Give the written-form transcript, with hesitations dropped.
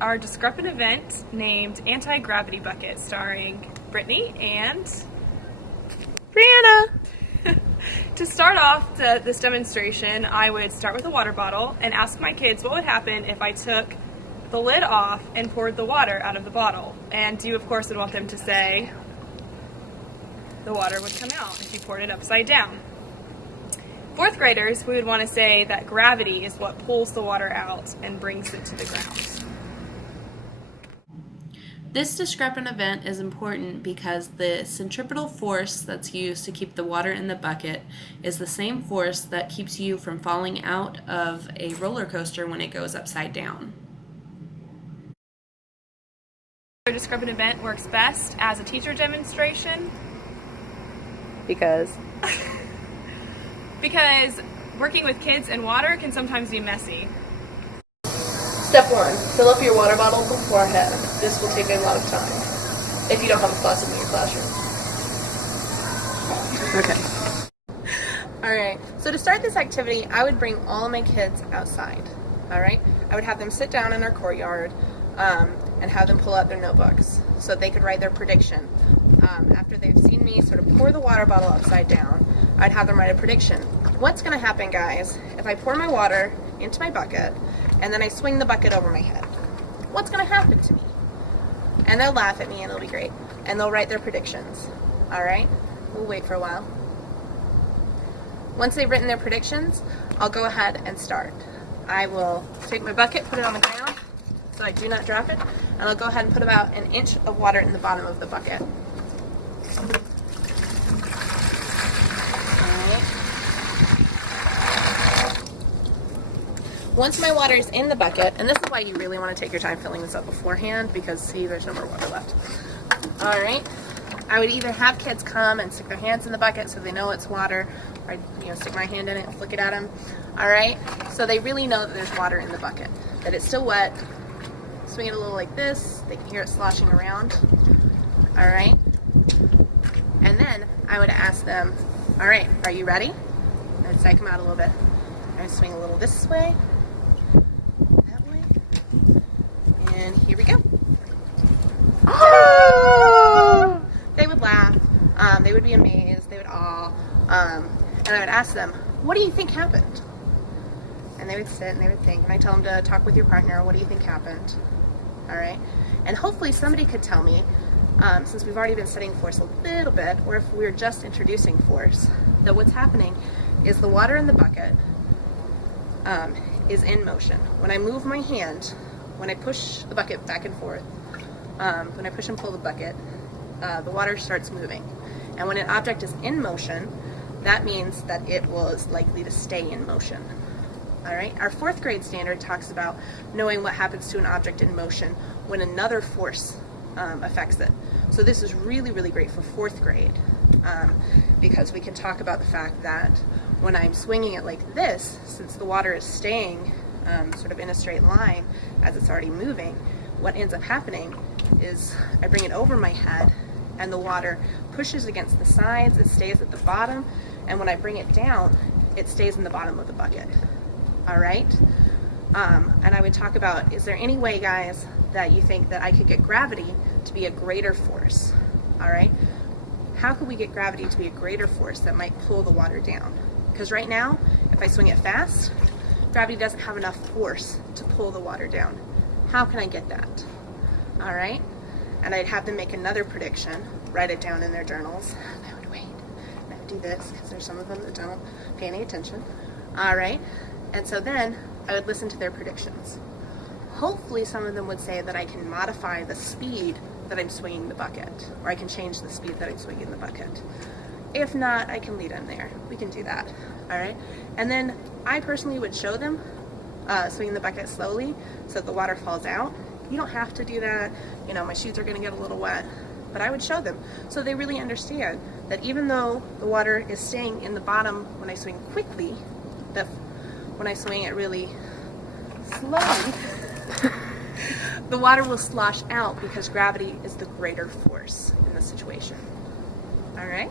Our discrepant event named Anti-Gravity Bucket, starring Brittany and Brianna. To start off this demonstration, I would start with a water bottle and ask my kids what would happen if I took the lid off and poured the water out of the bottle. And you, of course, would want them to say the water would come out if you poured it upside down. Fourth graders, we would want to say that gravity is what pulls the water out and brings it to the ground. This discrepant event is important because the centripetal force that's used to keep the water in the bucket is the same force that keeps you from falling out of a roller coaster when it goes upside down. Our discrepant event works best as a teacher demonstration Because working with kids and water can sometimes be messy. Step 1. Fill up your water bottle beforehand. This will take a lot of time if you don't have a faucet in your classroom. Okay. Alright, so to start this activity, I would bring all of my kids outside. Alright? I would have them sit down in our courtyard and have them pull out their notebooks so they could write their prediction. After they've seen me sort of pour the water bottle upside down, I'd have them write a prediction. What's going to happen, guys, if I pour my water into my bucket and then I swing the bucket over my head? What's going to happen to me? And they'll laugh at me and it'll be great. And they'll write their predictions. Alright? We'll wait for a while. Once they've written their predictions, I'll go ahead and start. I will take my bucket, put it on the ground so I do not drop it, and I'll go ahead and put about an inch of water in the bottom of the bucket. Once my water is in the bucket, and this is why you really want to take your time filling this up beforehand, because see, there's no more water left. Alright, I would either have kids come and stick their hands in the bucket so they know it's water, or stick my hand in it and flick it at them. Alright, so they really know that there's water in the bucket, that it's still wet. Swing it a little like this, they can hear it sloshing around. Alright, and then I would ask them, alright, are you ready? I'd psych them out a little bit. I would swing a little this way, and here we go. Oh! They would laugh, they would be amazed, they would awe, and I would ask them, what do you think happened? And they would sit and they would think, and I tell them to talk with your partner, what do you think happened? Alright, and hopefully somebody could tell me, since we've already been studying force a little bit, or if we're just introducing force, that what's happening is the water in the bucket is in motion. When I move my hand, when I push the bucket back and forth, when I push and pull the bucket, the water starts moving. And when an object is in motion, that means that it was likely to stay in motion. Alright, our 4th grade standard talks about knowing what happens to an object in motion when another force affects it. So this is really, really great for 4th grade because we can talk about the fact that when I'm swinging it like this, since the water is staying sort of in a straight line as it's already moving, what ends up happening is I bring it over my head and the water pushes against the sides, it stays at the bottom, and when I bring it down, it stays in the bottom of the bucket. Alright? And I would talk about, is there any way, guys, that you think that I could get gravity to be a greater force? Alright? How could we get gravity to be a greater force that might pull the water down? Because right now, if I swing it fast, gravity doesn't have enough force to pull the water down. How can I get that? Alright? And I'd have them make another prediction, write it down in their journals. I would wait, and I would do this, because there's some of them that don't pay any attention. Alright? And so then, I would listen to their predictions. Hopefully some of them would say that I can modify the speed that I'm swinging the bucket, or I can change the speed that I'm swinging the bucket. If not, I can lead them there. We can do that. Alright? And then I personally would show them swinging the bucket slowly so that the water falls out. You don't have to do that. You know, my shoes are going to get a little wet. But I would show them so they really understand that even though the water is staying in the bottom when I swing quickly, that when I swing it really slowly, the water will slosh out because gravity is the greater force in the situation. Alright?